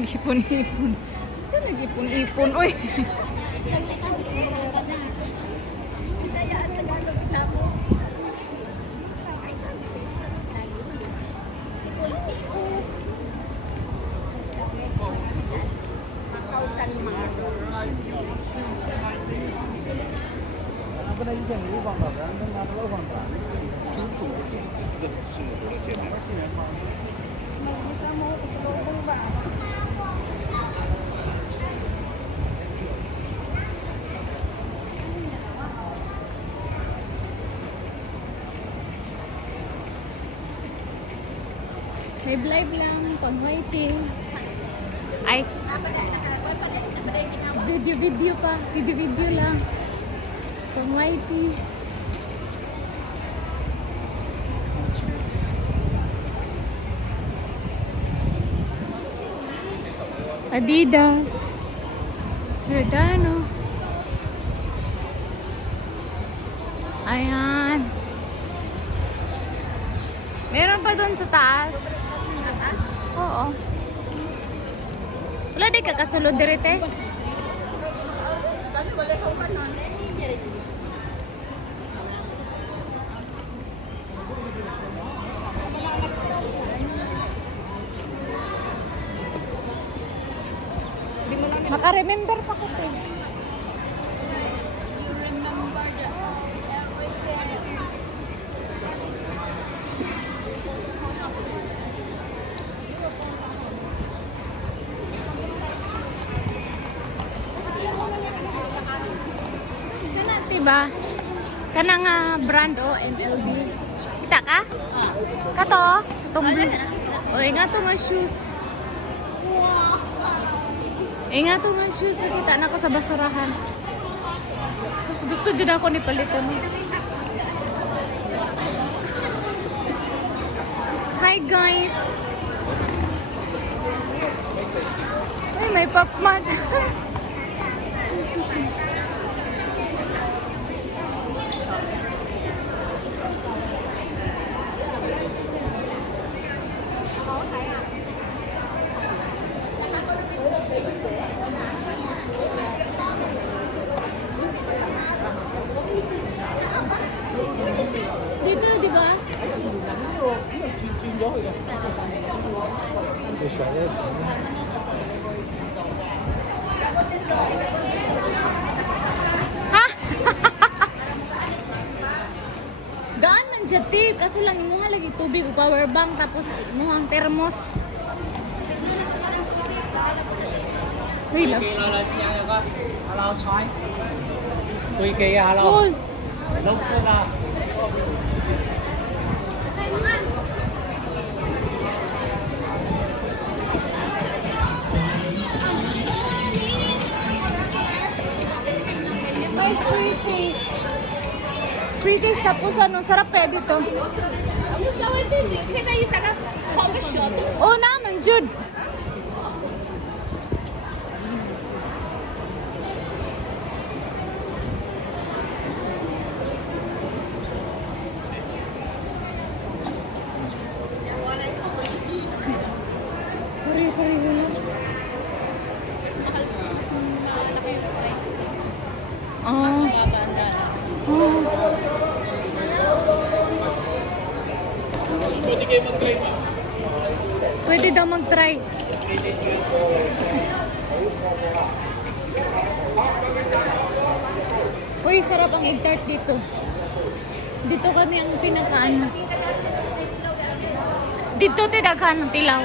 Nag-ipon-ipon. Saan nag-ipon-ipon? Uy! Live lang, pag-waiting. Ay, video pa. Video lang. Pag-waiting. Skechers. Adidas. Giordano. Ayan. Meron pa doon sa taas. Oo. Wala di ka kasulod direte. Maka-remember pa ko te. Diba? Kana nga brand o MLB. Kita ka? Kato? O nga to nga shoes. Nga to nga shoes. Nakita na ko sa basurahan. Gusto dyan ako ni palitan mo. Hi guys! Ay, may popman. Dito, di ba? Ha? Daan man siya, tip. Kaso lang imuha lagi tubig o power bank tapos imuhang termos. Uy, lang. Cool. May free taste. Free taste tapos ano, sarap kaya dito. Oh, naman, Jude. Pwede kayo mag-try mo. Pwede daw mag-try. Uy, sarap ang egg tart dito. Dito kami ang pinakaano. Dito tinaghan ng tilaw.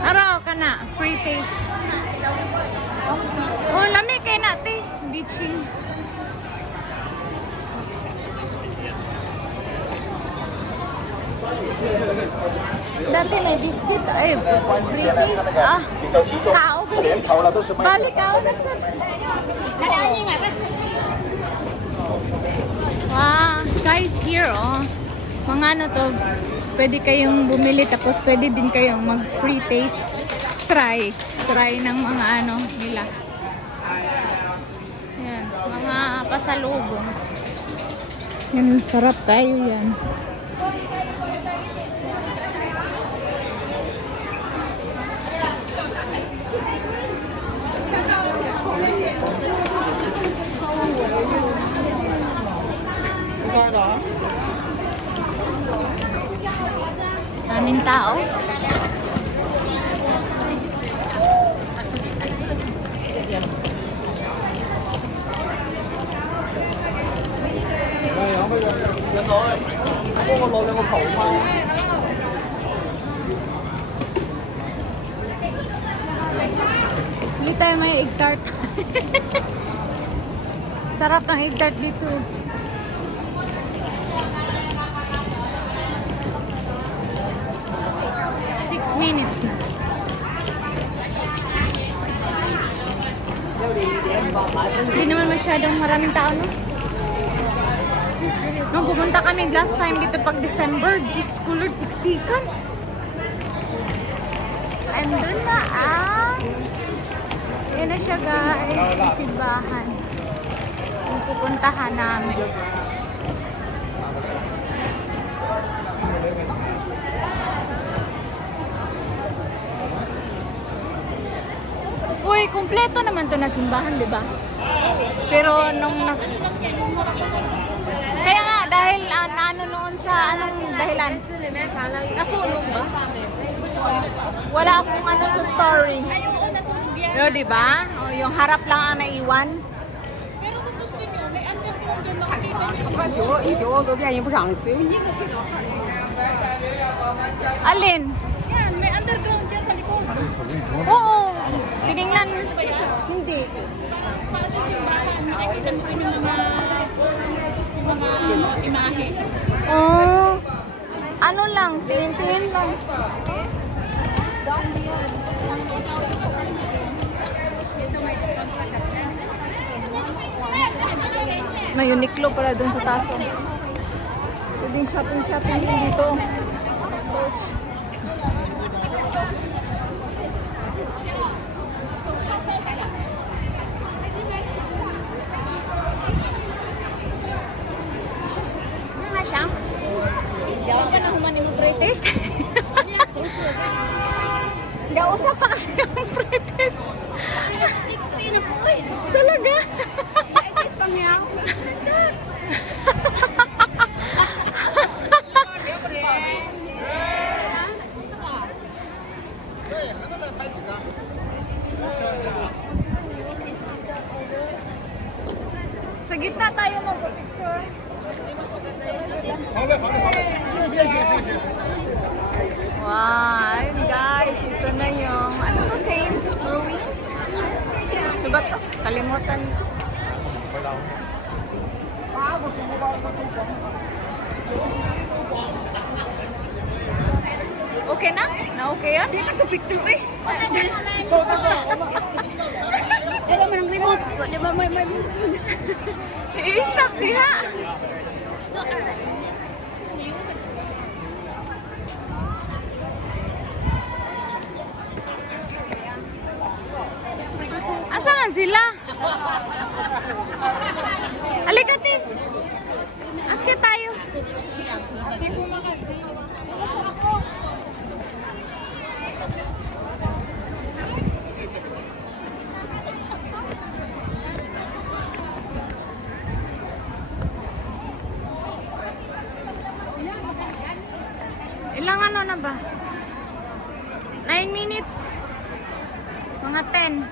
Araw ka na, free taste. Oh, lami kay natin. Bichi. Dati may biscuit. Ay, free taste. Ah, kao ba rin? Balik kao na sa... Wow, guys, here, oh. Mga ano to, pwede kayong bumili tapos pwede din kayong mag-free taste. Try ng mga ano nila. Yan, mga pasalubong. Yan, sarap kayo yan. Daming tao. Hindi tayo may egg tart. Sarap ng egg tart dito. Minutes na. Hindi naman masyadong maraming tao, no? Nung pumunta kami last time dito pag December, Diyos ko Lord, siksikan. Andun na yan na siya guys, yung simbahan. Yung pupuntahan namin. Uy, kumpleto naman to na simbahan, di ba? Pero nung kaya nga, dahil ano noon sa anong dahilan? Nasunog ba? Wala akong ano sa story. Pero di ba? O, yung harap lang ang naiwan. Pero kung gusto nyo, may underground doon makikita nyo. Alin? Yan, may underground dyan sa likod. Oo. Tinignan. Hindi. Paso simbahan, nakikita mo doon yung mga imahe. Oh. Ano lang, tingin-tingin lang. May Uniqlo pala dun sa taso. Pwedeng shopping din dito. Ano nga siya? Diyan ka na humanin mo pretest. Gausap pa kasi yung pretest. Talaga? Sa gitna tayo mag-picture. Wow, ayun guys, ito na yung, ano to, Saint Ruins? Ano ba to? Kalimutan. Okay na? Na-okay yan? Di ka to picture eh. Wala man ang remote. Di ba may I-stop diha. Asa man sila? Halika din. Akit tayo. Ilang ano na ba? 9 minutes? Mga 10.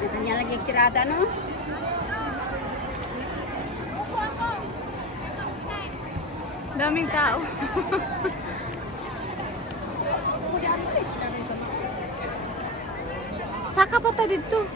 Di ba niya lagi tirada, no? Daming tao. Saka pa ta dito.